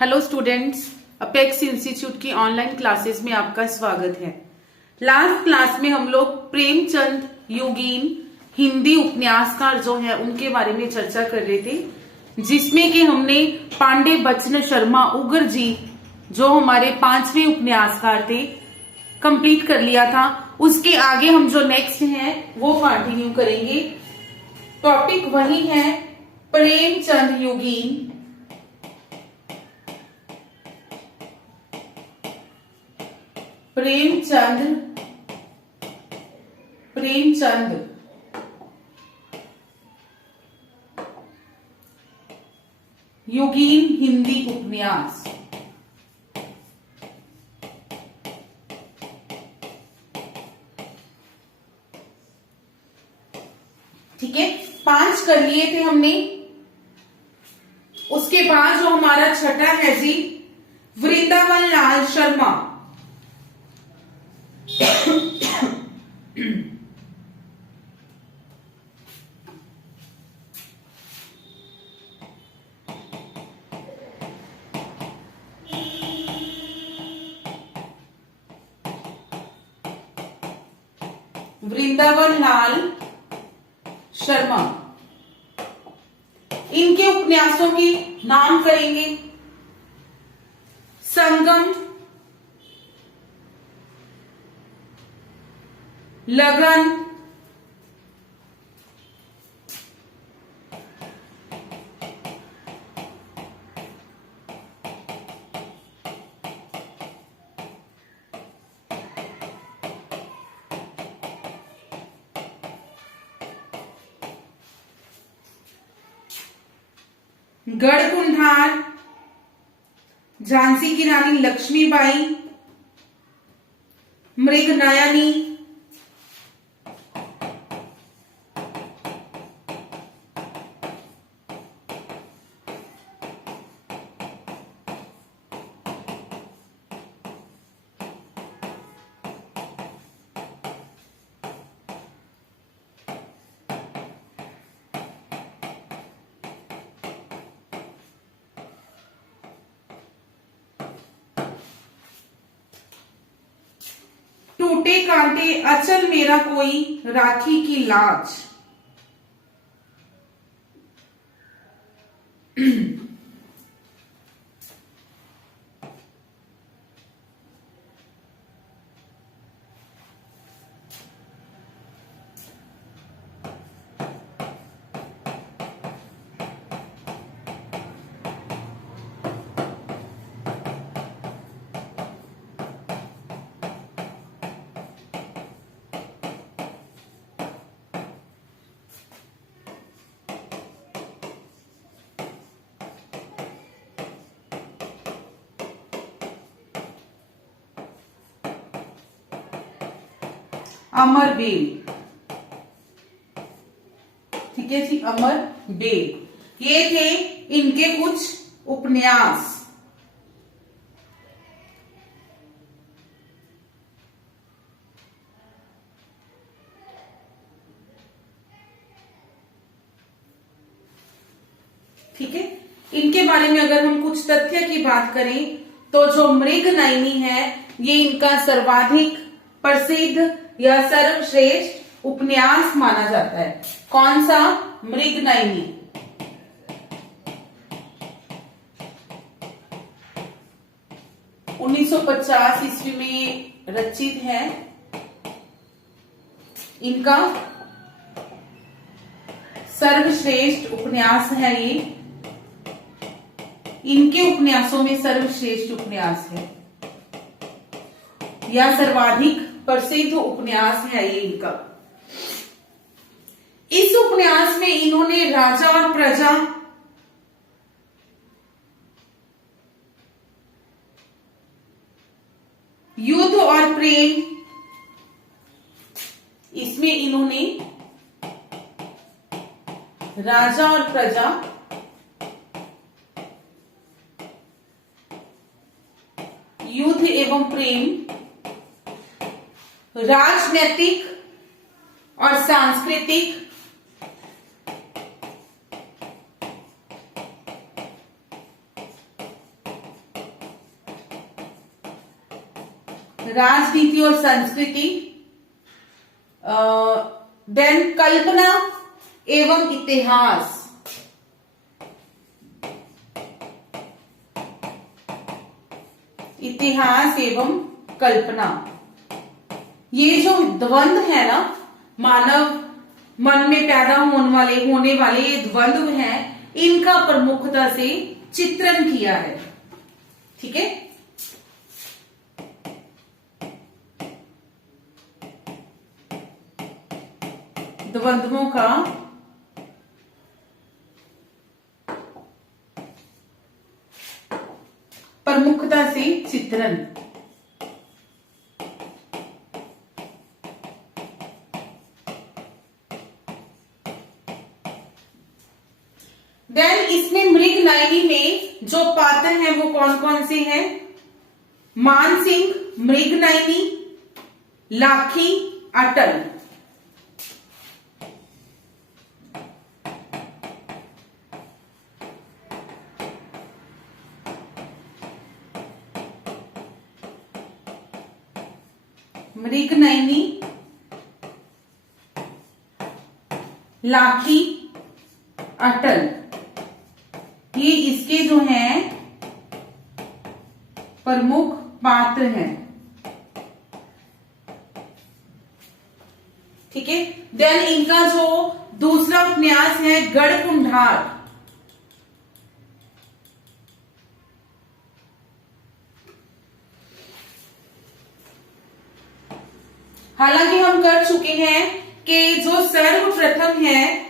Hello students, apex institute की online classes में आपका स्वागत है। लास्ट क्लास में हम लोग प्रेमचंद योगीन हिंदी उपन्यासकार जो है उनके बारे में चर्चा कर रहे थे, जिसमें कि हमने पांडे बचन शर्मा उगर जी जो हमारे 5वें उपन्यासकार थे कंप्लीट कर लिया था। उसके आगे हम जो नेक्स्ट है वो कंटिन्यू करेंगे। टॉपिक वही है प्रेमचंद योगीन। प्रेमचंद योगीन हिंदी उपन्यास। ठीक है, 5 कर लिए थे हमने। उसके बाद जो हमारा छठा है जी वृंदावन लाल शर्मा। वृंदावन लाल शर्मा, इनके उपन्यासों की नाम करेंगे संगम, लगन, गढ़कुंठार, झांसी की रानी लक्ष्मीबाई, मृगनयनी, टूटे कांटे अचल मेरा कोई राखी की लाज। अमर बेल, ठीक है जी, अमर बेल। ये थे इनके कुछ उपन्यास। ठीक है, इनके बारे में अगर हम कुछ तथ्य की बात करें तो जो मृगनयनी है ये इनका सर्वाधिक प्रसिद्ध या सर्वश्रेष्ठ उपन्यास माना जाता है। कौन सा? मृगनयनी। उन्नीस 1950 ईस्वी में रचित है। इनका सर्वश्रेष्ठ उपन्यास है ये। इनके उपन्यासों में सर्वश्रेष्ठ उपन्यास है या सर्वाधिक प्रसिद्ध उपन्यास है ये इनका। इस उपन्यास में इन्होंने राजा और प्रजा, युद्ध और प्रेम, इसमें इन्होंने राजा और प्रजा, युद्ध एवं प्रेम, राजनैतिक और सांस्कृतिक, राजनीति और संस्कृति, देन कल्पना एवं इतिहास, इतिहास एवं कल्पना। ये जो द्वंद्व है ना, मानव मन में पैदा होने वाले ये द्वंद्व हैं, इनका प्रमुखता से चित्रण किया है। ठीक है, द्वंद्वों का प्रमुखता से चित्रण। देन इसमें मृगनयनी में जो पात्र हैं वो कौन कौन से हैं? मानसिंह, मृगनयनी, लाखी, अटल। मृगनयनी, लाखी, अटल, ये इसके जो हैं प्रमुख पात्र हैं। ठीक है, देन इनका जो दूसरा उपन्यास है गढ़कुंडार, हालांकि हम कर चुके हैं कि जो सर्वप्रथम है,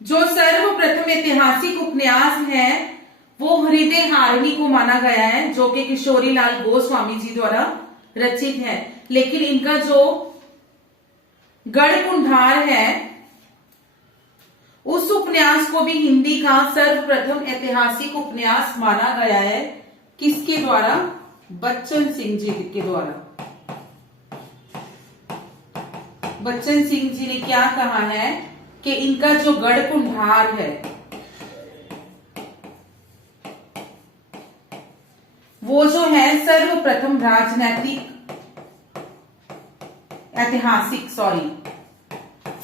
जो सर्वप्रथम ऐतिहासिक उपन्यास है वो हृदय हारिणी को माना गया है, जो कि किशोरी लाल गोस्वामी जी द्वारा रचित है। लेकिन इनका जो गढ़कुंडार है उस उपन्यास को भी हिंदी का सर्वप्रथम ऐतिहासिक उपन्यास माना गया है। किसके द्वारा? बच्चन सिंह जी के द्वारा। बच्चन सिंह जी ने क्या कहा है कि इनका जो गढ़कुंडार है वो जो है सर्वप्रथम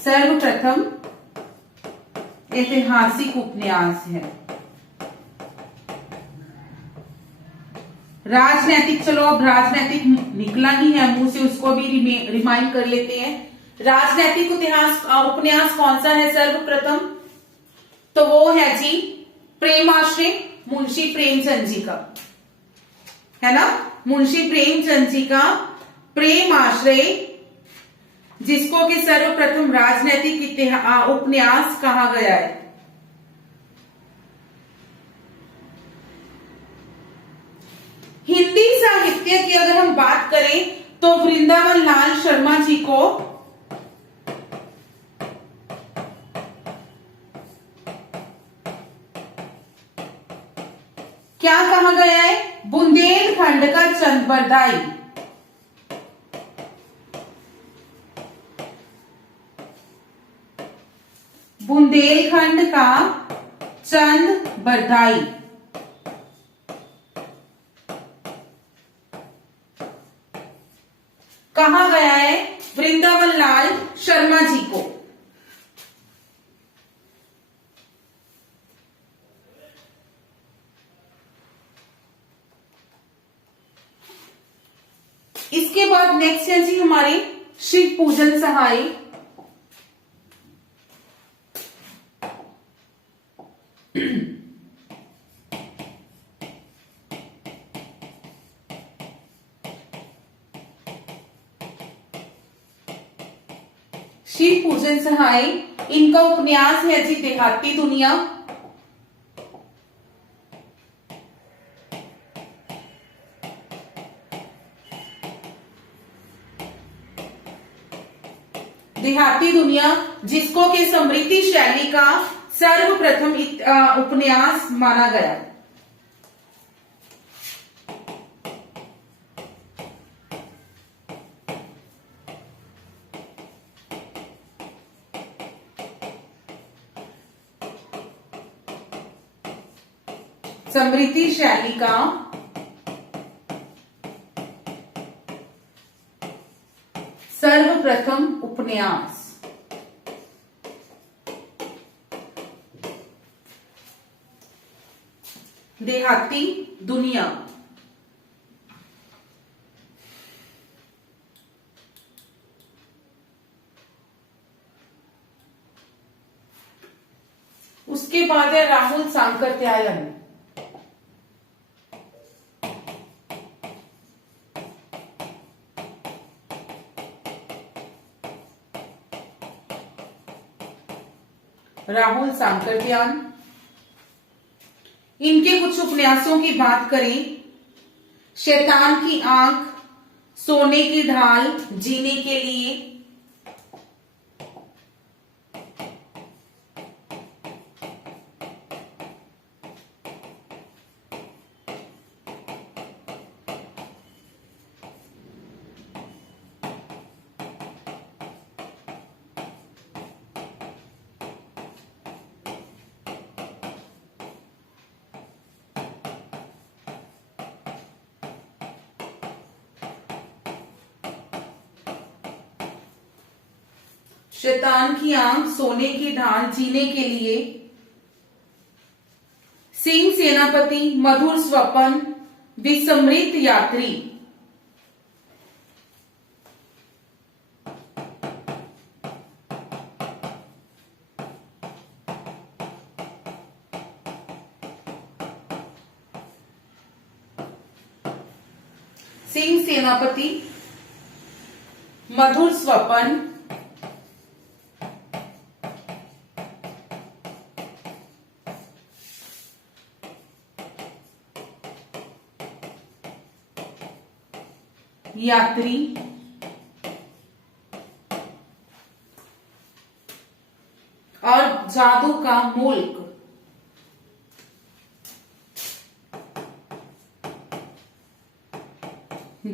सर्वप्रथम ऐतिहासिक उपन्यास है। राजनैतिक, चलो अब राजनैतिक निकला ही है मुंह से, उसको भी रिमाइंड कर लेते हैं। राजनैतिक इतिहास उपन्यास कौन सा है सर्वप्रथम? तो वो है जी प्रेमाश्रय, मुंशी प्रेमचंद जी का, है ना। मुंशी प्रेमचंद जी का प्रेमाश्रय, जिसको कि सर्वप्रथम राजनैतिक उपन्यास कहा गया है। हिंदी साहित्य की अगर हम बात करें तो वृंदावन लाल शर्मा जी को क्या कहा गया है? बुंदेलखंड का चंद बरदाई। बुंदेलखंड का चंद बरदाई। कहा गया है वृंदावन लाल शर्मा जी को। इसके बाद नेक्स्ट है जी हमारे शिव पूजन सहाय। शिव पूजन सहाय, इनका उपन्यास है जी देहाती दुनिया। देहाती दुनिया, जिसको कि समृद्धि शैली का सर्वप्रथम उपन्यास माना गया। स्मृति शैली का सर्वप्रथम उपन्यास। देहाती दुनिया। उसके बाद है राहुल सांकृत्यायन। राहुल सांकृत्यायन। इनके कुछ उपन्यासों की बात करें, शैतान की आंख, सोने की ढाल, जीने के लिए, शैतान की आंख, सोने की ढाल, जीने के लिए, सिंह सेनापति, मधुर स्वप्न, विस्मृत यात्री। सिंह सेनापति, मधुर स्वप्न, यात्री, और जादू का मुल्क।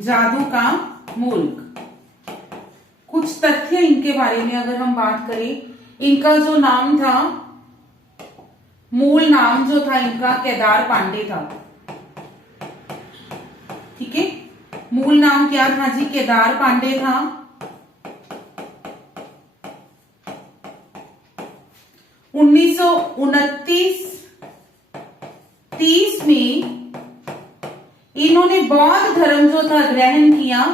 जादू का मुल्क। कुछ तथ्य इनके बारे में अगर हम बात करें, इनका जो नाम था, मूल नाम जो था इनका केदार पांडे था। ठीक है, मूल नाम क्या था जी? केदार पांडे था। 1929-30 में इन्होंने बौद्ध धर्म जो था ग्रहण किया।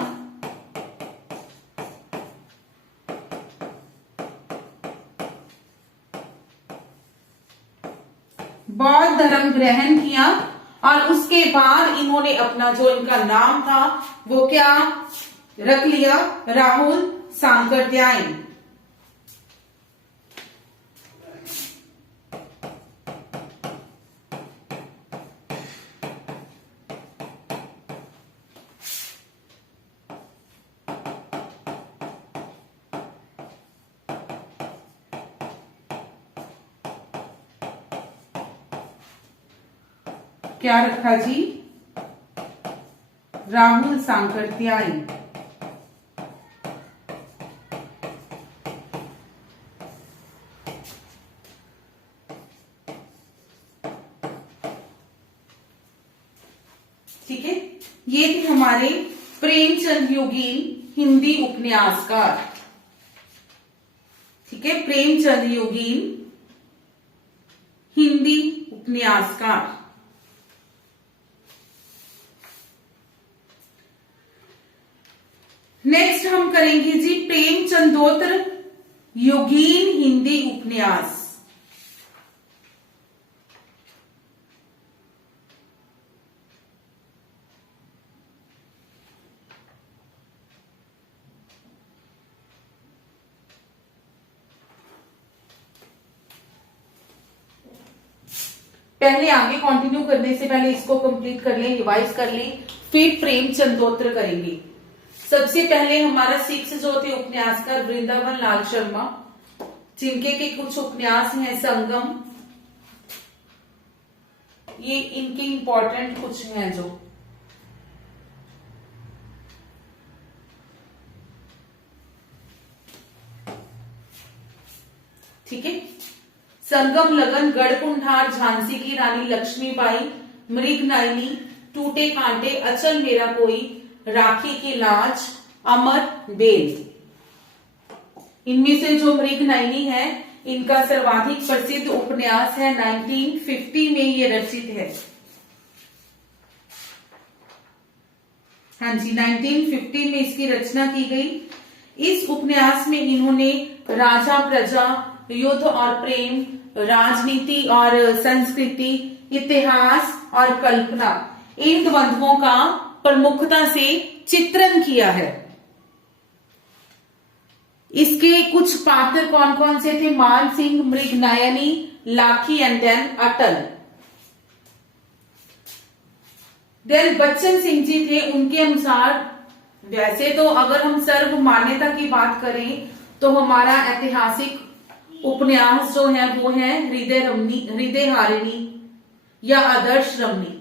बौद्ध धर्म ग्रहण किया और उसके बाद इन्होंने अपना जो इनका नाम था वो क्या रख लिया? राहुल सांकृत्यायन। क्या रखा जी? राहुल सांकृत्यायन। ठीक है, ये थे हमारे प्रेमचंद योगीन हिंदी उपन्यासकार। ठीक है, प्रेमचंद योगीन हिंदी उपन्यासकार। नेक्स्ट हम करेंगे जी प्रेमचंदोत्तर योगीन हिंदी उपन्यास। पहले आगे कंटिन्यू करने से पहले इसको कंप्लीट कर लें, रिवाइज कर लें, फिर प्रेमचंदोत्तर करेंगे। सबसे पहले हमारा 6 जो थे उपन्यासकार वृंदावन लाल शर्मा, जिनके के कुछ उपन्यास हैं संगम। ये इनके इंपॉर्टेंट कुछ हैं जो, ठीक है, संगम, लगन, गढ़कुंठार, झांसी की रानी लक्ष्मीबाई, मृग नयनी, टूटे कांटे, अचल मेरा कोई, राखी की लाज, अमर बेल। इनमें से जो मृग नयनी है इनका सर्वाधिक प्रसिद्ध उपन्यास है, 1950 में ये रचित है। हाँ जी, 1950 में इसकी रचना की गई। इस उपन्यास में इन्होंने राजा प्रजा, युद्ध और प्रेम, राजनीति और संस्कृति, इतिहास और कल्पना, इन द्वंद्वों का प्रमुखता से चित्रण किया है। इसके कुछ पात्र कौन कौन से थे? Man Singh, Mrig Nayani, Lakhi and then Atal. Then Bachchan Singh ji थे। उनके अनुसार, वैसे तो अगर हम सर्व मान्यता की बात करें तो हमारा ऐतिहासिक उपन्यास जो है वो है हृदय हारिणी या आदर्श रमणी,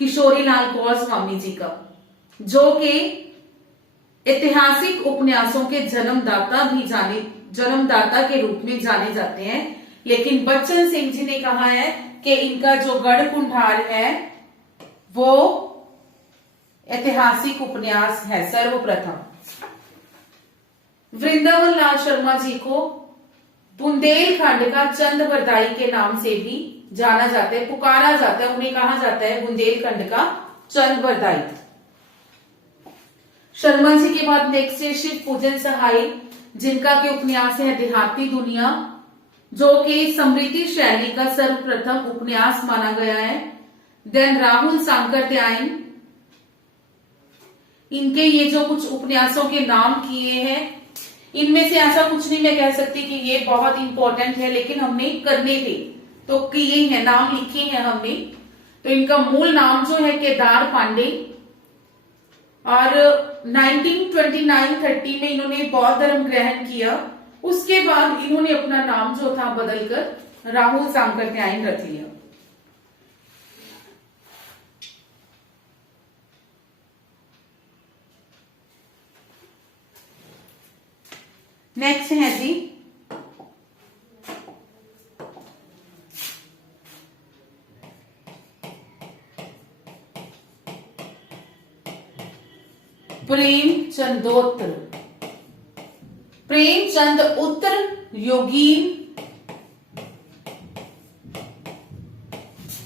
किशोरी लाल कौर स्वामी जी का, जो कि ऐतिहासिक उपन्यासों के जन्मदाता के रूप में जाने जाते हैं। लेकिन बच्चन सिंह जी ने कहा है कि इनका जो गढ़ कुंठार है वो ऐतिहासिक उपन्यास है सर्वप्रथम। वृंदावन लाल शर्मा जी को बुंदेलखंड का चंद बरदाई के नाम से भी जाना जाता है, पुकारा जाता है, उन्हें कहा जाता है बुंदेलखंड का चंद बरदाई। शर्मा जी के बाद नेक्स्ट है शिव पूजन सहाय, जिनका के उपन्यास है देहाती दुनिया, जो कि समृद्धि शैली का सर्वप्रथम उपन्यास माना गया है। देन राहुल सांकरत्यायन, इनके ये जो कुछ उपन्यासों के नाम किए हैं, इनमें से ऐसा कुछ नहीं मैं कह सकती कि ये बहुत इंपॉर्टेंट है, लेकिन हमने करने थे तो किए हैं, नाम लिखे हैं हमने। तो इनका मूल नाम जो है केदार पांडे, और 1929-30 में इन्होंने बौद्ध धर्म ग्रहण किया। उसके बाद इन्होंने अपना नाम जो था बदलकर राहुल सांकरत्यायन रख लिया। नेक्स्ट है जी प्रेमचंदोत्तर, प्रेमचंद उत्तर योगीन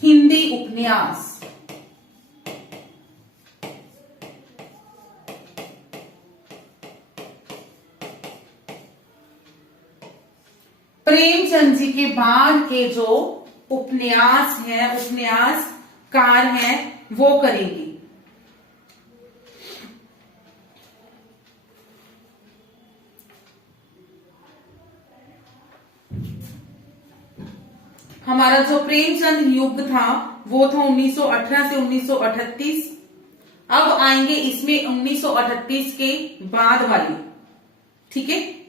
हिंदी उपन्यास। प्रेमचंद जी के बाद के जो उपन्यास हैं, उपन्यासकार हैं, वो करेंगे। हमारा जो प्रेमचंद युग था वो था 1918 से 1938। अब आएंगे इसमें 1938 के बाद वाले, ठीक है।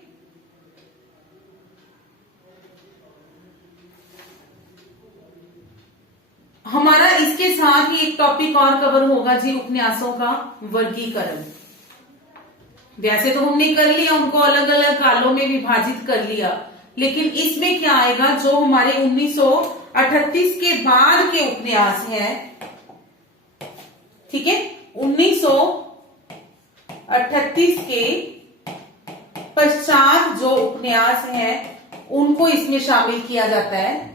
हमारा इसके साथ ही एक टॉपिक और कवर होगा जी, उपन्यासों का वर्गीकरण। वैसे तो हमने कर लिया, उनको अलग अलग कालों में विभाजित कर लिया, लेकिन इसमें क्या आएगा, जो हमारे 1938 के बाद के उपन्यास हैं, ठीक है, 1938 के पश्चात जो उपन्यास हैं उनको इसमें शामिल किया जाता है।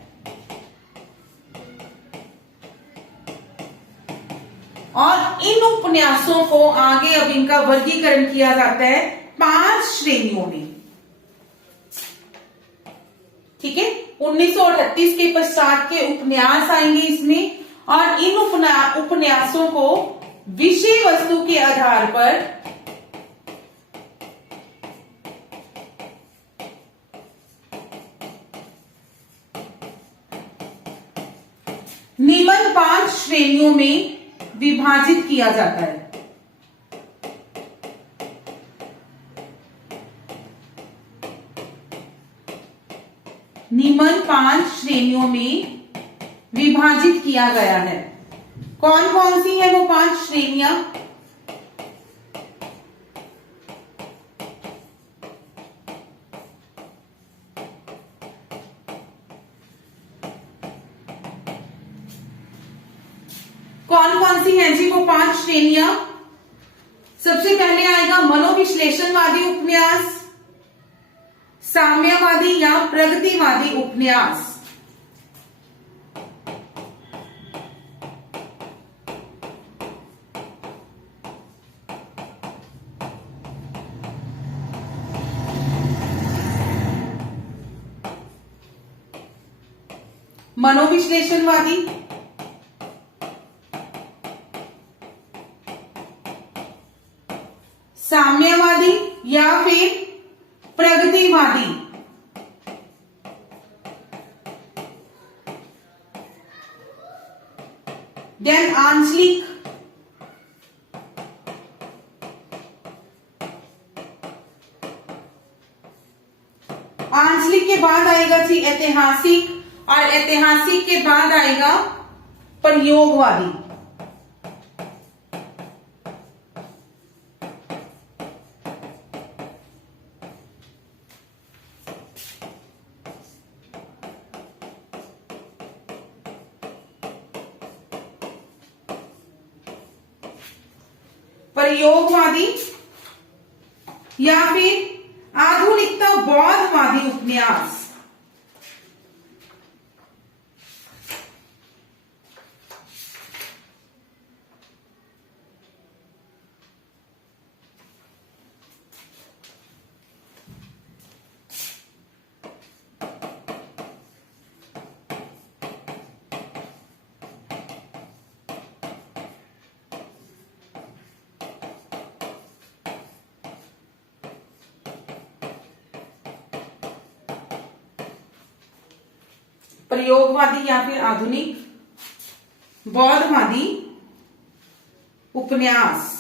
और इन उपन्यासों को आगे अब इनका वर्गीकरण किया जाता है 5 श्रेणियों में, ठीक है। 1938 के पश्चात के उपन्यास आएंगे इसमें, और इन उपन्यासों को विषय वस्तु के आधार पर निम्न 5 श्रेणियों में विभाजित किया जाता है। निम्न 5 श्रेणियों में विभाजित किया गया है। कौन कौन सी है वो 5 श्रेणियां? कौन कौन सी हैं जी वो 5 श्रेणियां? सबसे पहले आएगा मनोविश्लेषणवादी उपन्यास, साम्यवादी या प्रगतिवादी उपन्यास। मनोविश्लेषणवादी, साम्यवादी या फिर प्रगतिवादी। देन आंचलिक, आंचलिक के बाद आएगा जी ऐतिहासिक, और ऐतिहासिक के बाद आएगा प्रयोगवादी। प्रयोगवादी या फिर आधुनिकता बौद्धवादी उपन्यास। प्रयोगवादी या फिर आधुनिक बौद्धवादी उपन्यास।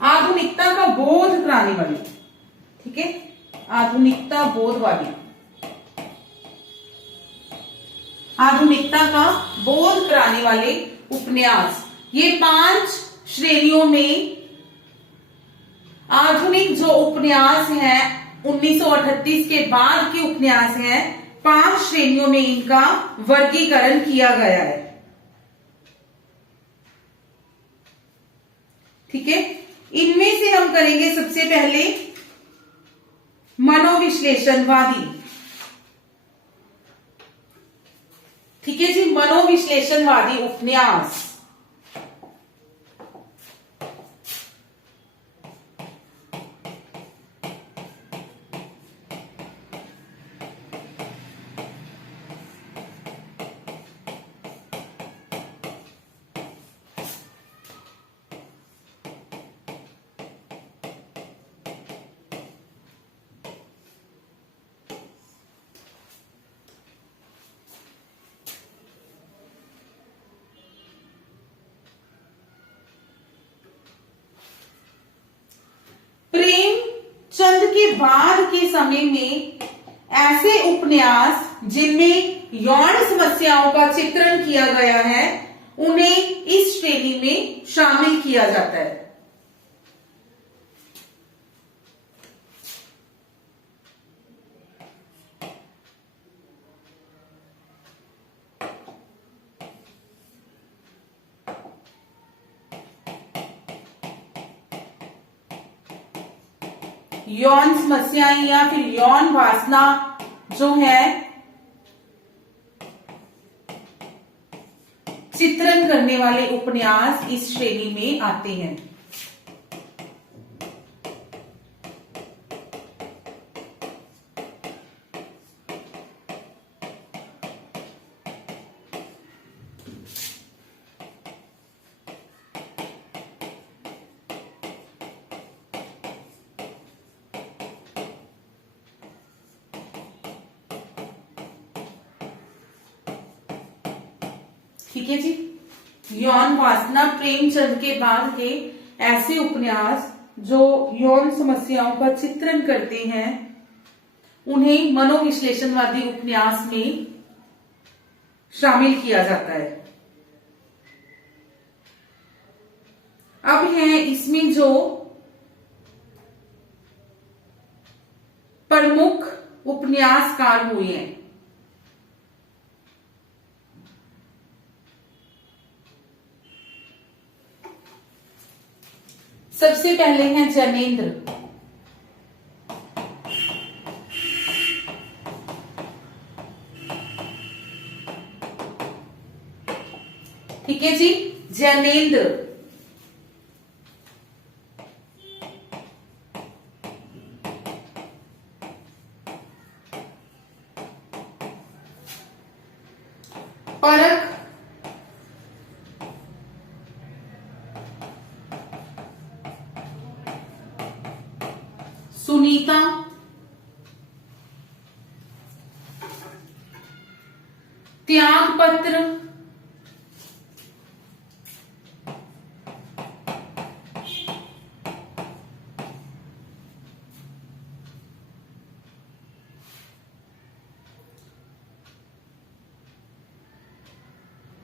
आधुनिकता का बोध कराने वाली, ठीक है, आधुनिकता बोधवादी, आधुनिकता का बोध कराने वाले उपन्यास। ये 5 श्रेणियों में आधुनिक जो उपन्यास है 1938 के बाद के उपन्यास हैं, 5 श्रेणियों में इनका वर्गीकरण किया गया है। ठीक है, इनमें से हम करेंगे सबसे पहले मनोविश्लेषणवादी। ठीक है जी, मनोविश्लेषणवादी उपन्यास। प्रेमचंद के बाद के समय में ऐसे उपन्यास जिनमें यौन समस्याओं का चित्रण किया गया है, उन्हें इस श्रेणी में शामिल किया जाता है। यौन समस्याएं या फिर यौन वासना जो है चित्रण करने वाले उपन्यास इस श्रेणी में आते हैं। ठीक है जी, यौन वासना प्रेमचंद के बाद के ऐसे उपन्यास जो यौन समस्याओं का चित्रण करते हैं, उन्हें मनोविश्लेषणवादी उपन्यास में शामिल किया जाता है। अब है इसमें जो प्रमुख उपन्यासकार हुए हैं, सबसे पहले हैं जैनेन्द्र। ठीक है जी, जैनेन्द्र। परख, सुनीता, त्यागपत्र,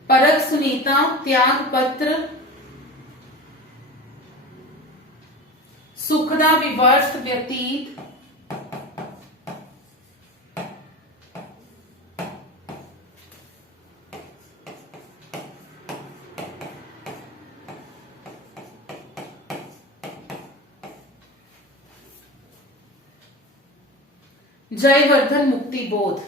परख, सुनीता, त्यागपत्र, सुखदा विवर्ष व्यतीत, जयवर्धन मुक्ति बोध।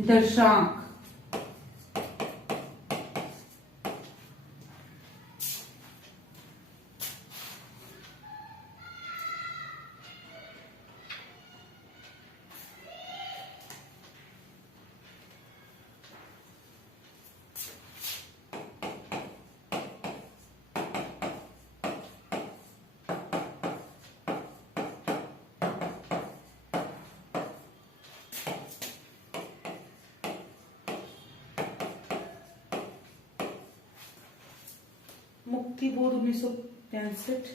दर्शांक, मुक्ति बोध 1965।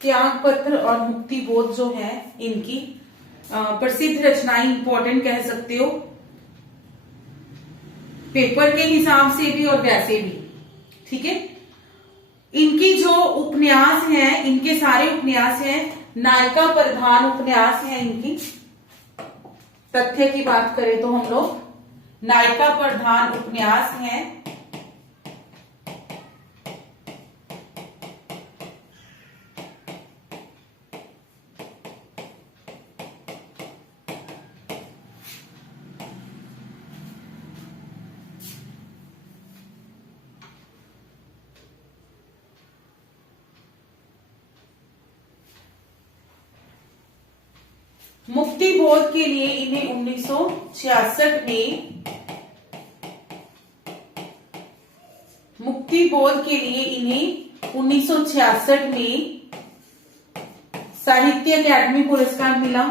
त्यागपत्र और मुक्ति बोध जो है इनकी प्रसिद्ध रचनाएं, इंपॉर्टेंट कह सकते हो पेपर के हिसाब से भी और वैसे भी। ठीक है, इनकी जो उपन्यास हैं, इनके सारे उपन्यास हैं नायिका प्रधान उपन्यास हैं इनकी। तथ्य की बात करें तो हम लोग नायिका प्रधान उपन्यास हैं। मुक्ति बोध के लिए इन्हें 1966 में, मुक्ति बोध के लिए इन्हें 1966 में साहित्य अकादमी पुरस्कार मिला।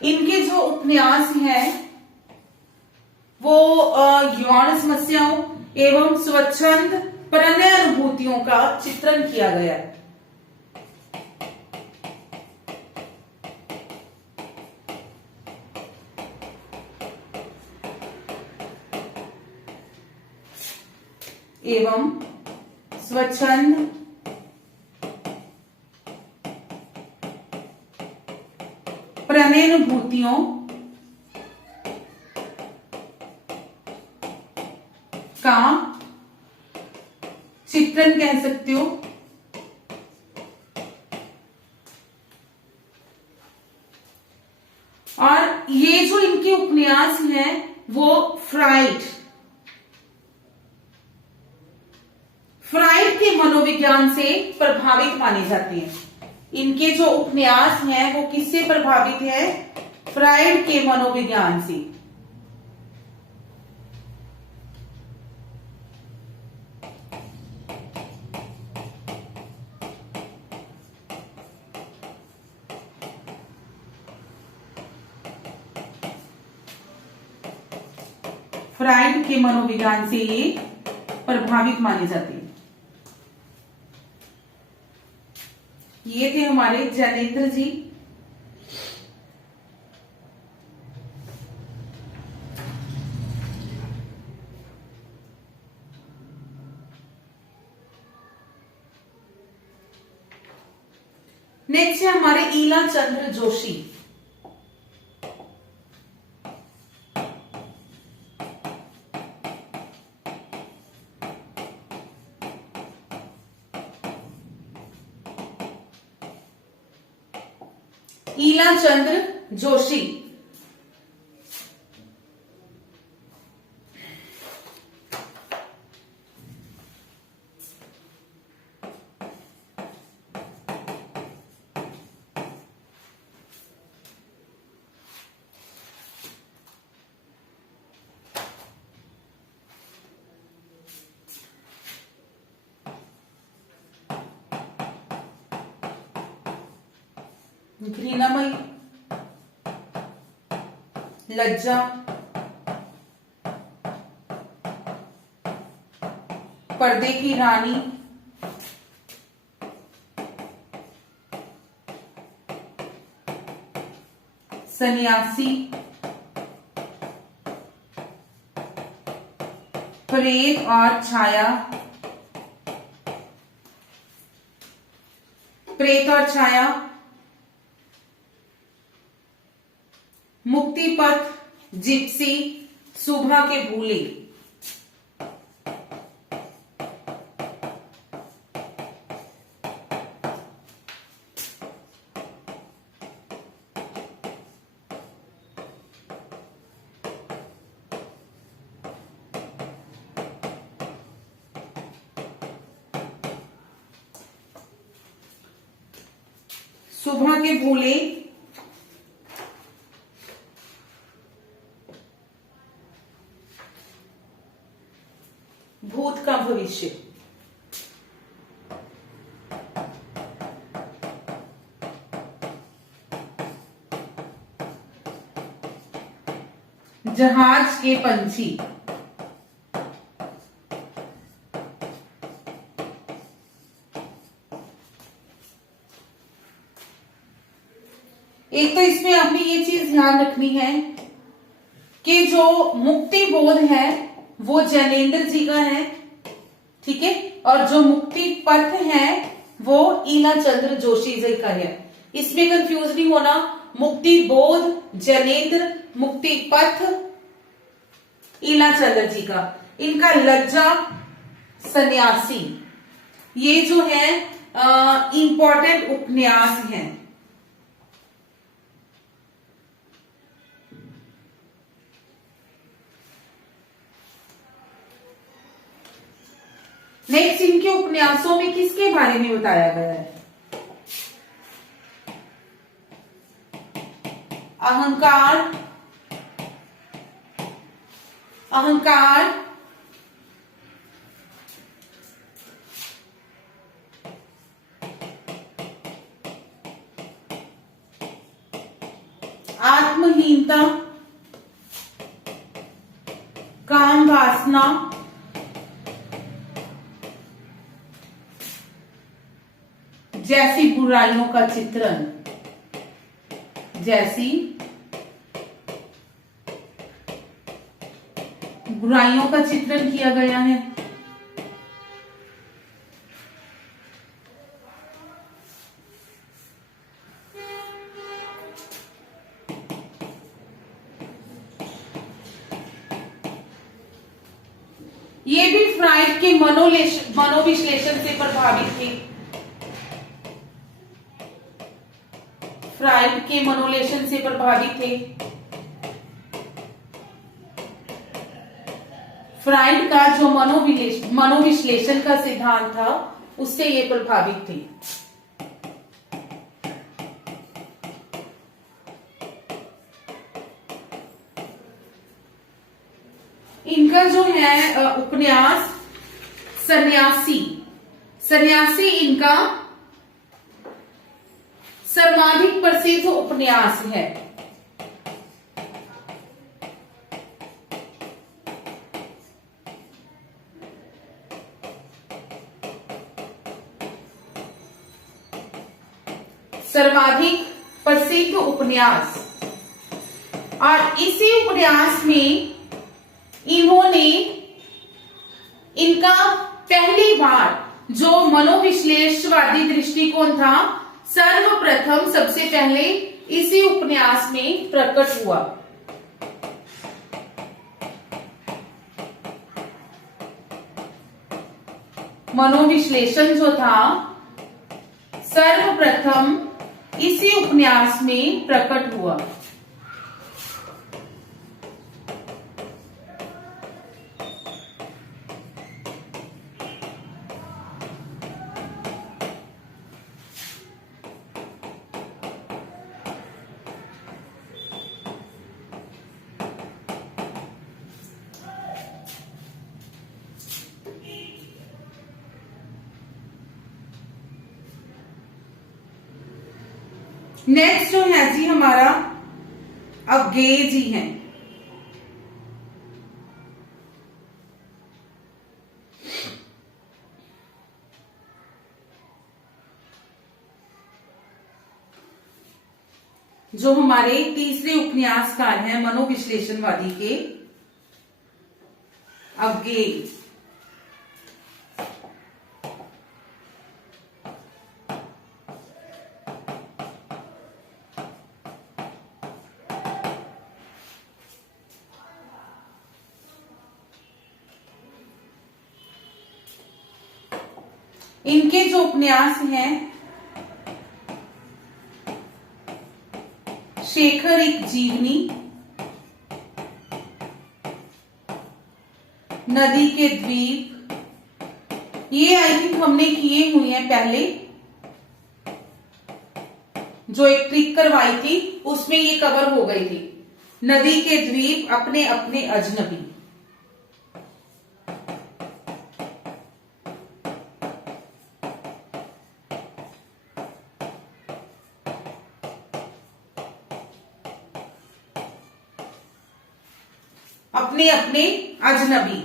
इनके जो उपन्यास हैं वो यौन समस्याओं एवं स्वच्छंद प्रणय अनुभूतियों का चित्रण किया गया है। एवं स्वच्छंद प्रणयानुभूतियों का चित्रण कह सकते हो। और ये जो इनके उपन्यास हैं वो फ्राइड के मनोविज्ञान से प्रभावित माने जाते हैं। इनके जो उपन्यास हैं वो किससे प्रभावित है? फ्राइड के मनोविज्ञान से। फ्राइड के मनोविज्ञान से ये प्रभावित माने जाते हैं। ये थे हमारे जैनेन्द्र जी। नेक्स्ट है हमारे ईला चंद्र जोशी। ईला चंद्र जोशी घृणामयी, लज्जा, पर्दे की रानी, सन्यासी, प्रेत और छाया, प्रेत और छाया, मुक्ति पथ, जिप्सी, सुबह के भूले। सुबह के भूले, भूत का भविष्य, जहाज के पंछी, एक तो इसमें आपने ये चीज ध्यान रखनी है कि जो मुक्ति बोध है वो जैनेन्द्र जी का है, ठीक है, और जो मुक्ति पथ है वो ईला चंद्र जोशी जी का है। इसमें कंफ्यूज नहीं होना, मुक्ति बोध जैनेन्द्र, मुक्ति पथ ईला चंद्र जी का। इनका लज्जा, सन्यासी, ये जो है इंपॉर्टेंट उपन्यास हैं। नेक्स्ट, इनके उपन्यासों में किसके बारे में बताया गया है? अहंकार, अहंकार, आत्महीनता, काम वासना, जैसी बुराइयों का चित्रण, जैसी बुराइयों का चित्रण किया गया है। ये भी फ्राइड के मनोविश्लेषण से प्रभावित थे। फ्राइड के मनोलेशन से प्रभावित थे। फ्राइड का जो मनोविश्लेषण का सिद्धांत था उससे ये प्रभावित थे। इनका जो है उपन्यास सन्यासी, सन्यासी इनका सर्वाधिक प्रसिद्ध उपन्यास है। सर्वाधिक प्रसिद्ध उपन्यास, और इसी उपन्यास में इन्होंने इनका पहली बार जो मनोविश्लेषवादी दृष्टिकोण था सर्वप्रथम सबसे पहले इसी उपन्यास में प्रकट हुआ। मनोविश्लेषण जो था सर्वप्रथम इसी उपन्यास में प्रकट हुआ। नेक्स्ट जो है जी हमारा अज्ञेय जी हैं। जो हमारे तीसरे उपन्यासकार हैं मनोविश्लेषणवादी के, अज्ञेय। इनके जो उपन्यास हैं शेखर एक जीवनी, नदी के द्वीप, ये आई थिंक हमने किए हुए हैं पहले, जो एक ट्रिक करवाई थी उसमें ये कवर हो गई थी। नदी के द्वीप, अपने अपने अजनबी। अपने अपने अजनबी।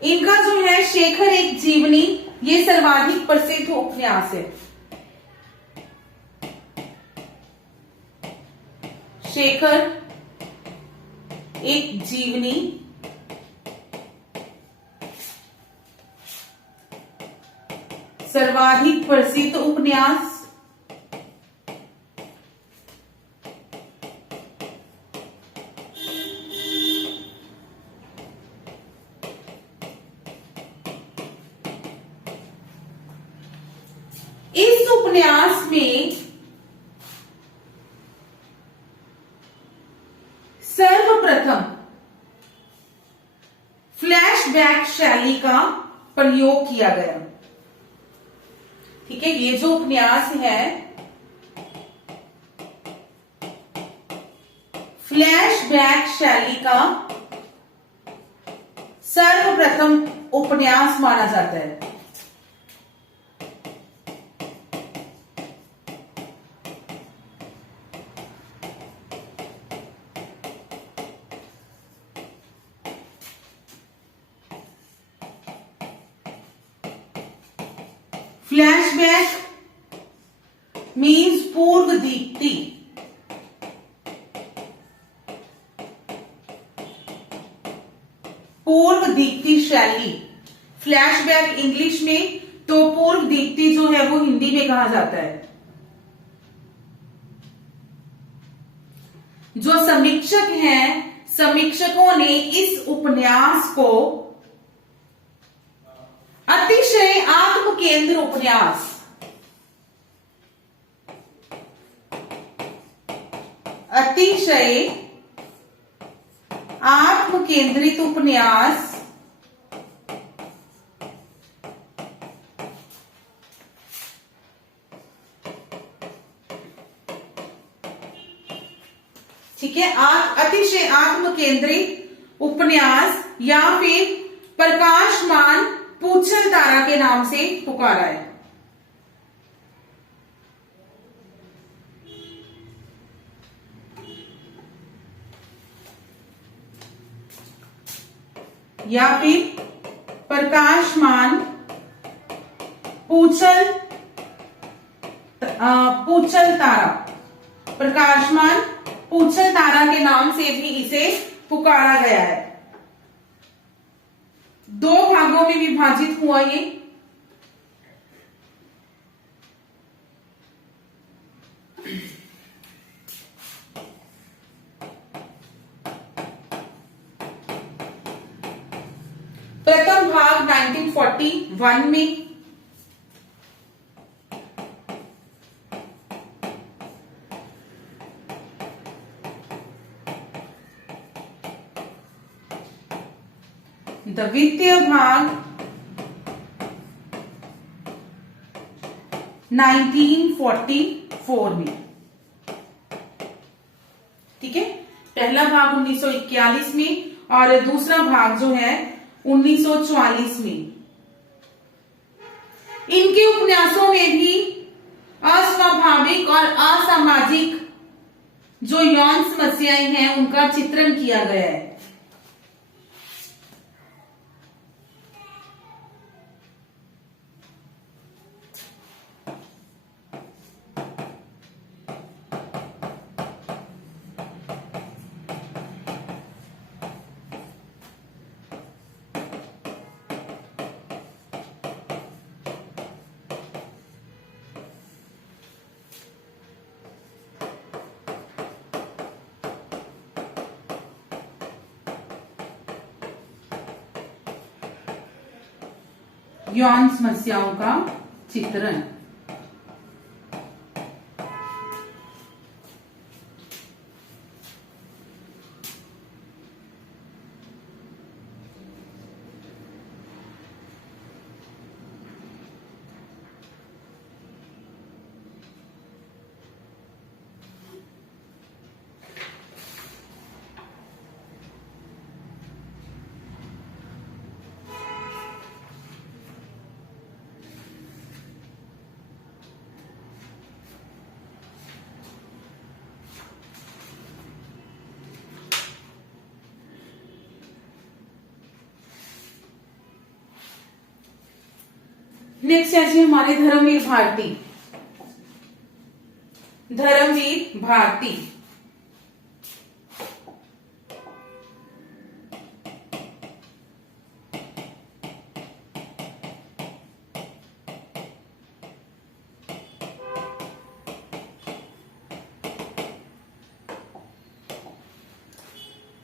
इनका जो है शेखर एक जीवनी, ये सर्वाधिक प्रसिद्ध उपन्यास है। शेखर एक जीवनी सर्वाधिक प्रसिद्ध उपन्यास। इस उपन्यास में सर्वप्रथम फ्लैशबैक शैली का प्रयोग किया गया। ठीक है, ये जो उपन्यास है फ्लैशबैक शैली का सर्वप्रथम उपन्यास माना जाता है। फ्लैशबैक मीन्स पूर्व दीप्ति। पूर्व दीप्ति शैली, फ्लैशबैक इंग्लिश में, तो पूर्व दीप्ति जो है वो हिंदी में कहा जाता है। जो समीक्षक हैं, समीक्षकों ने इस उपन्यास को अतिशय आत्मकेंद्र उपन्यास, अतिशय केंद्रित उपन्यास ठीक है, अतिशय आत्म केंद्रित उपन्यास या फिर प्रकाशमान पूछल तारा के नाम से पुकारा है। या फिर प्रकाशमान पूछल तारा, प्रकाशमान पूछल तारा के नाम से भी इसे पुकारा गया है। दो भागों में विभाजित हुआ ये। प्रथम भाग 1941 में, द्वितीय भाग 1944 में। ठीक है, पहला भाग 1941 में और दूसरा भाग जो है 1944 में। इनके उपन्यासों में भी अस्वाभाविक और असामाजिक जो यौन समस्याएं हैं उनका चित्रण किया गया है। यौन समस्याओं का चित्रण। नेक्स्ट है जी हमारे धर्मवीर भारती। धर्मवीर भारती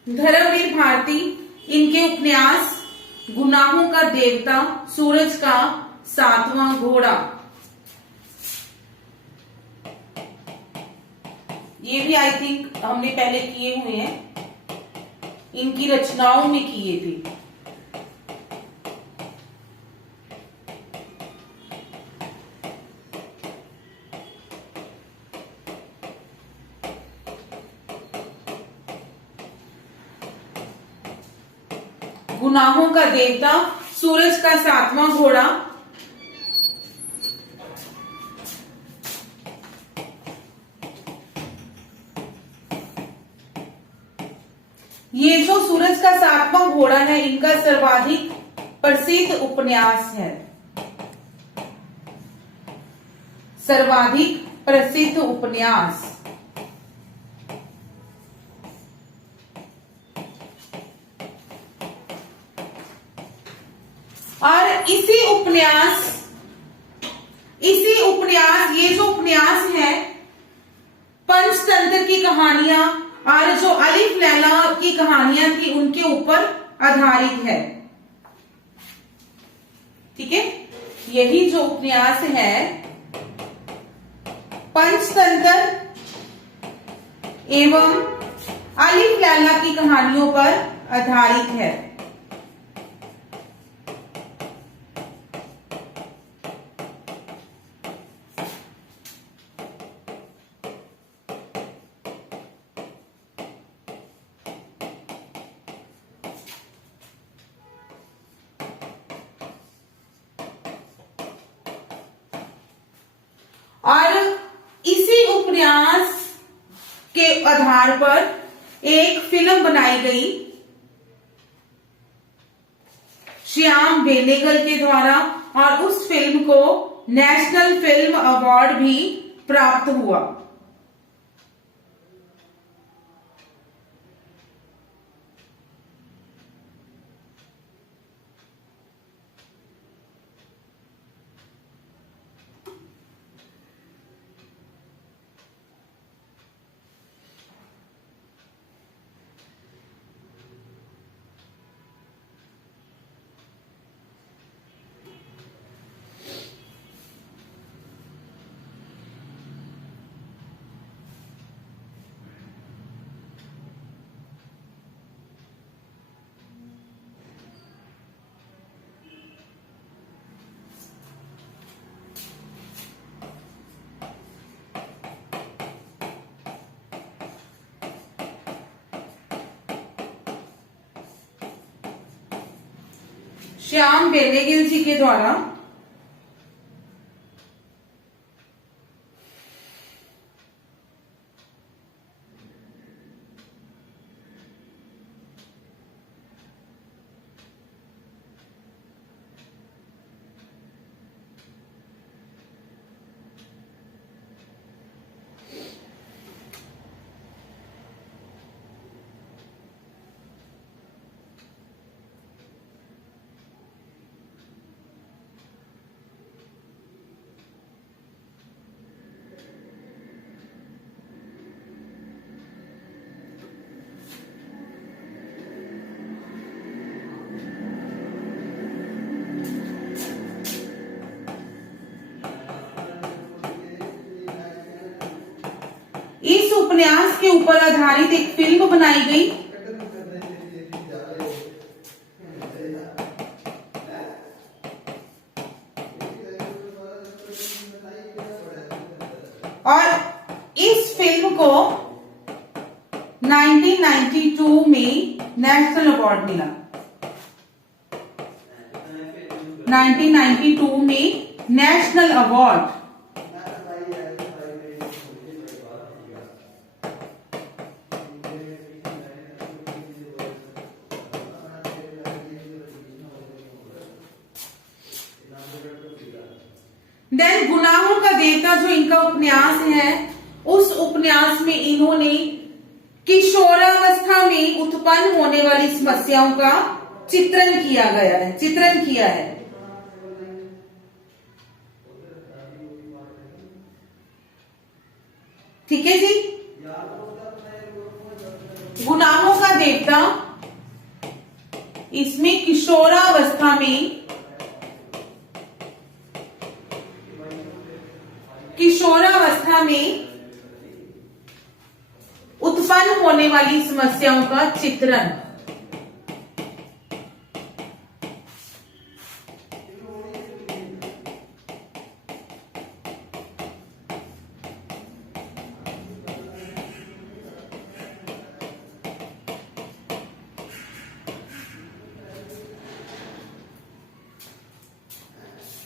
धर्मवीर भारती, इनके उपन्यास गुनाहों का देवता, सूरज का सातवां घोड़ा, ये भी आई थिंक हमने पहले किए हुए हैं, इनकी रचनाओं में किए थे। गुनाहों का देवता, सूरज का सातवां घोड़ा, ये जो सूरज का सातवां घोड़ा है इनका सर्वाधिक प्रसिद्ध उपन्यास है। सर्वाधिक प्रसिद्ध उपन्यास। और इसी उपन्यास ये जो उपन्यास है पंचतंत्र की कहानियां और जो अलिफ लैला की कहानियां थी उनके ऊपर आधारित है। ठीक है, यही जो उपन्यास है पंचतंत्र एवं अलिफ लैला की कहानियों पर आधारित है। और इसी उपन्यास के आधार पर एक फिल्म बनाई गई श्याम बेनेगल के द्वारा, और उस फिल्म को नेशनल फिल्म अवार्ड भी प्राप्त हुआ। श्याम बेनेगल जी के द्वारा इस उपन्यास के ऊपर आधारित एक फिल्म बनाई गई। और इस फिल्म को 1992 में नेशनल अवार्ड मिला। 1992 में नेशनल अवार्ड। देन गुनाहों का देवता जो इनका उपन्यास है, उस उपन्यास में इन्होंने किशोरावस्था में उत्पन्न होने वाली समस्याओं का चित्रण किया है। ठीक है जी। गुनाहों का देवता, इसमें किशोरावस्था में उत्पन्न होने वाली समस्याओं का चित्रण।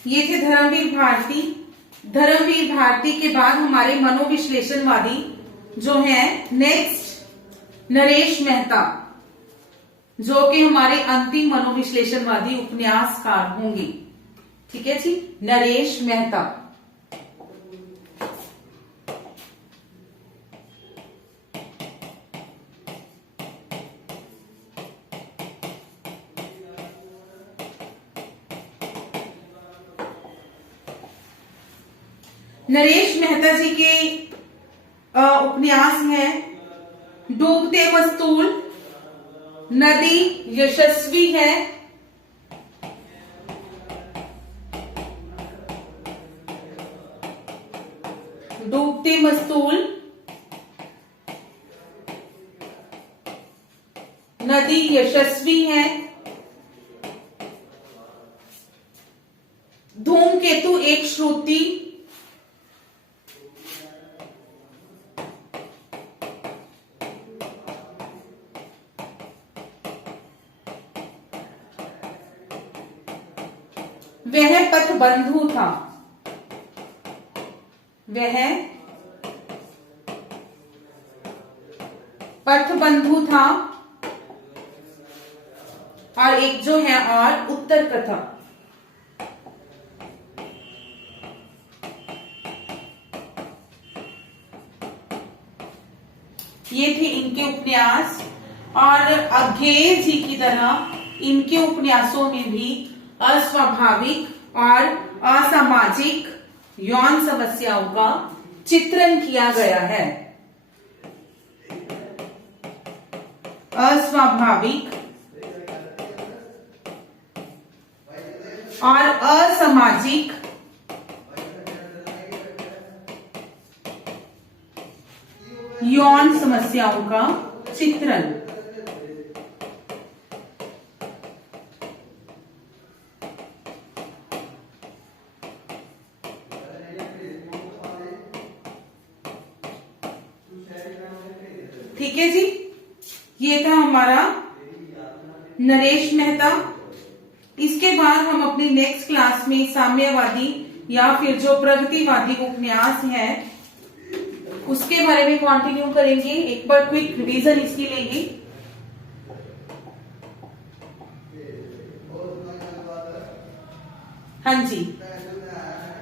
ये थे धर्मवीर भारती। धर्मवीर भारती के बाद हमारे मनोविश्लेषणवादी जो है नेक्स्ट नरेश मेहता, जो कि हमारे अंतिम मनोविश्लेषणवादी उपन्यासकार होंगे। ठीक है जी, नरेश मेहता। नरेश मेहता जी के उपन्यास हैं डूबते मस्तूल, नदी यशस्वी है, डूबते मस्तूल, नदी यशस्वी है। धूमकेतु एक श्रुति। वह पथबंधु था। वह पथबंधु था। और एक जो है और उत्तर कथा। ये थे इनके उपन्यास। और अज्ञेय जी की तरह इनके उपन्यासों में भी अस्वाभाविक और असामाजिक यौन समस्याओं का चित्रण किया गया है। अस्वाभाविक और असामाजिक यौन समस्याओं का चित्रण। ठीक है जी, ये था हमारा नरेश मेहता। इसके बाद हम अपनी नेक्स्ट क्लास में साम्यवादी या फिर जो प्रगतिवादी उपन्यास है उसके बारे में कंटिन्यू करेंगे। एक बार क्विक रिवीजन इसकी लेंगे। हाँ जी,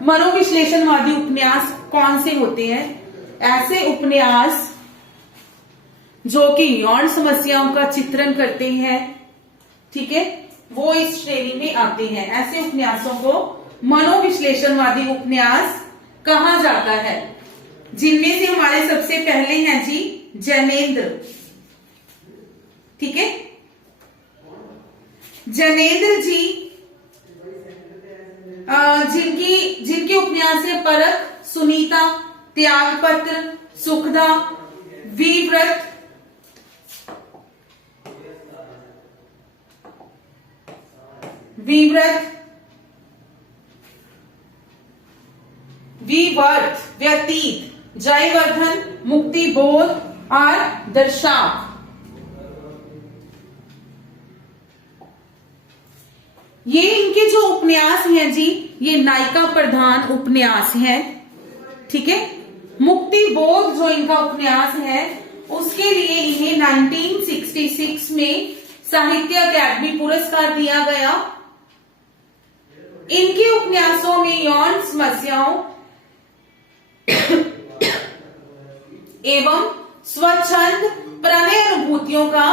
मनोविश्लेषणवादी उपन्यास कौन से होते हैं? ऐसे उपन्यास जो कि यौन समस्याओं का चित्रण करते हैं, ठीक है, वो इस श्रेणी में आते हैं। ऐसे उपन्यासों को मनोविश्लेषणवादी उपन्यास कहा जाता है, जिनमें से हमारे सबसे पहले हैं जी जैनेन्द्र। ठीक है, जैनेन्द्र जी जिनके उपन्यास है परख, सुनीता, त्यागपत्र, सुखदा, विव्रत, विवर्त, व्यतीत, जयवर्धन, मुक्तिबोध और दर्शाव। ये इनके जो उपन्यास हैं जी, ये नायिका प्रधान उपन्यास हैं। ठीक है, मुक्तिबोध जो इनका उपन्यास है उसके लिए इन्हें 1966 में साहित्य अकादमी पुरस्कार दिया गया। इनके उपन्यासों में यौन समस्याओं एवं स्वच्छंद प्रणय अनुभूतियों का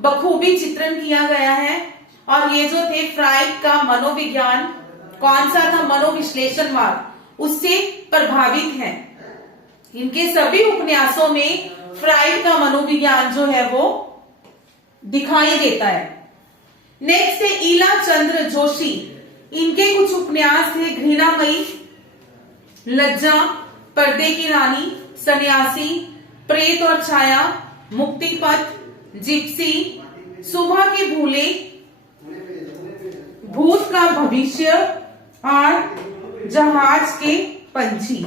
बखूबी चित्रण किया गया है। और ये जो थे फ्राइड का मनोविज्ञान, कौन सा था? मनोविश्लेषणवाद, उससे प्रभावित है। इनके सभी उपन्यासों में फ्राइड का मनोविज्ञान जो है वो दिखाई देता है। नेक्स्ट है ईला चंद्र जोशी। इनके कुछ उपन्यास थे घृणामयी, लज्जा, पर्दे की रानी, सन्यासी, प्रेत और छाया, मुक्तिपथ, जिप्सी, सुबह के भूले, भूत का भविष्य और जहाज के पंछी।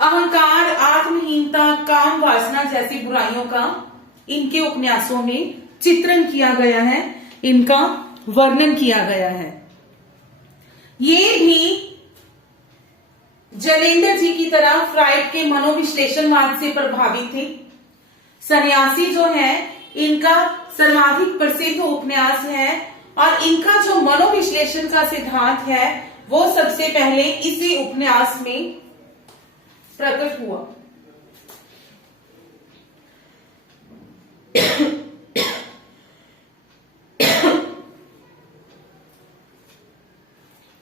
अहंकार, आत्महीनता, काम वासना जैसी बुराइयों का इनके उपन्यासों में चित्रण किया गया है, इनका वर्णन किया गया है। ये भी जैनेन्द्र जी की तरह फ्राइड के मनोविश्लेषणवाद से प्रभावित थे। सन्यासी जो है इनका सर्वाधिक प्रसिद्ध उपन्यास है और इनका जो मनोविश्लेषण का सिद्धांत है वो सबसे पहले इसी उपन्यास में प्रकट हुआ।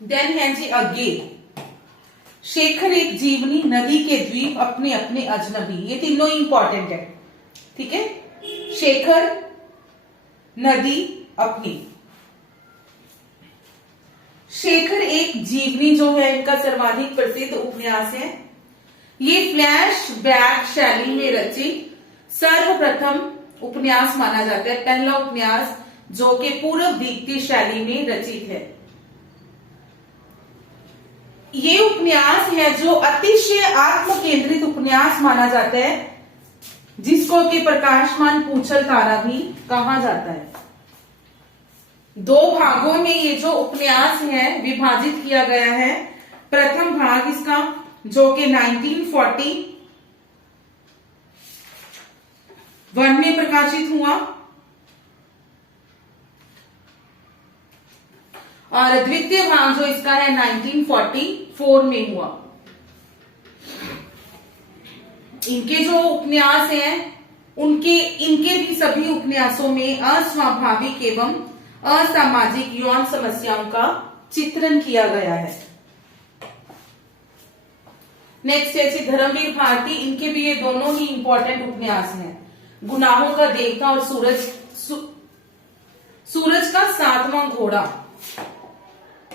देन है जी अज्ञेय। शेखर एक जीवनी, नदी के द्वीप, अपने अपने अजनबी, ये तीनों इंपॉर्टेंट है। ठीक है, शेखर, नदी, अपनी। शेखर एक जीवनी जो है इनका सर्वाधिक प्रसिद्ध उपन्यास है। ये फ्लैश बैक शैली में रचित सर्वप्रथम उपन्यास माना जाता है, पहला उपन्यास जो कि पूर्व दीप्ति शैली में रचित है। ये उपन्यास है जो अतिशय आत्म केंद्रित उपन्यास माना जाता है, जिसको कि प्रकाशमान पूछल तारा भी कहा जाता है। दो भागों में ये जो उपन्यास है विभाजित किया गया है। प्रथम भाग इसका जो कि 1941 में प्रकाशित हुआ और द्वितीय भाग जो इसका है 1944 में हुआ। इनके जो उपन्यास हैं इनके भी सभी उपन्यासों में अस्वाभाविक एवं असामाजिक यौन समस्याओं का चित्रण किया गया है। नेक्स्ट है धर्मवीर भारती, इनके भी ये दोनों ही इंपॉर्टेंट उपन्यास हैं। गुनाहों का देवता और सूरज का सातवां घोड़ा।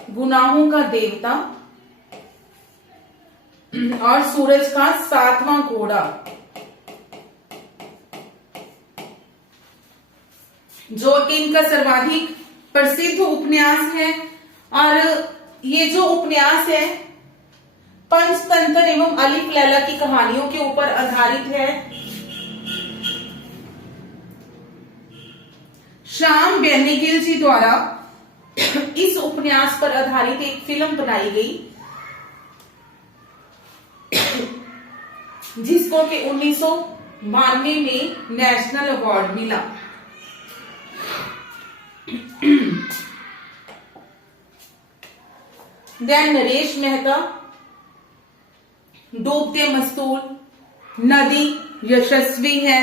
गुनाहों का देवता और सूरज का सातवां घोड़ा, जो कि इनका सर्वाधिक प्रसिद्ध उपन्यास है। और ये जो उपन्यास है पंचतंत्र एवं अलिफ लैला की कहानियों के ऊपर आधारित है। श्याम बेनेगल जी द्वारा इस उपन्यास पर आधारित एक फिल्म बनाई गई, जिसको कि 1992 में नेशनल अवार्ड मिला। देन नरेश मेहता, डूबते मस्तूल, नदी यशस्वी है,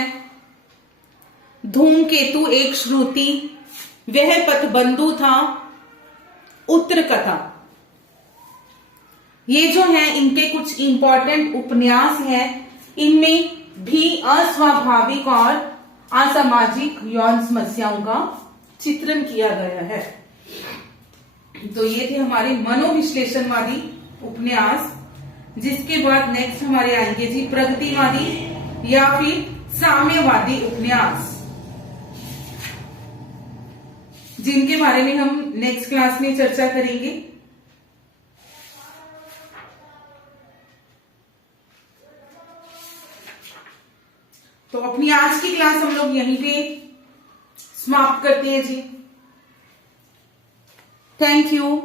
धूमकेतु एक श्रुति, वह पथबंधु था, उत्तर कथा। ये जो है इनके कुछ इंपॉर्टेंट उपन्यास हैं। इनमें भी अस्वाभाविक और असामाजिक यौन समस्याओं का चित्रण किया गया है। तो ये थे हमारे मनोविश्लेषणवादी उपन्यास। जिसके बाद नेक्स्ट हमारे आएंगे जी प्रगतिवादी या फिर साम्यवादी उपन्यास, जिनके बारे में हम नेक्स्ट क्लास में चर्चा करेंगे। तो अपनी आज की क्लास हम लोग यहीं पे समाप्त करते हैं जी। Thank you.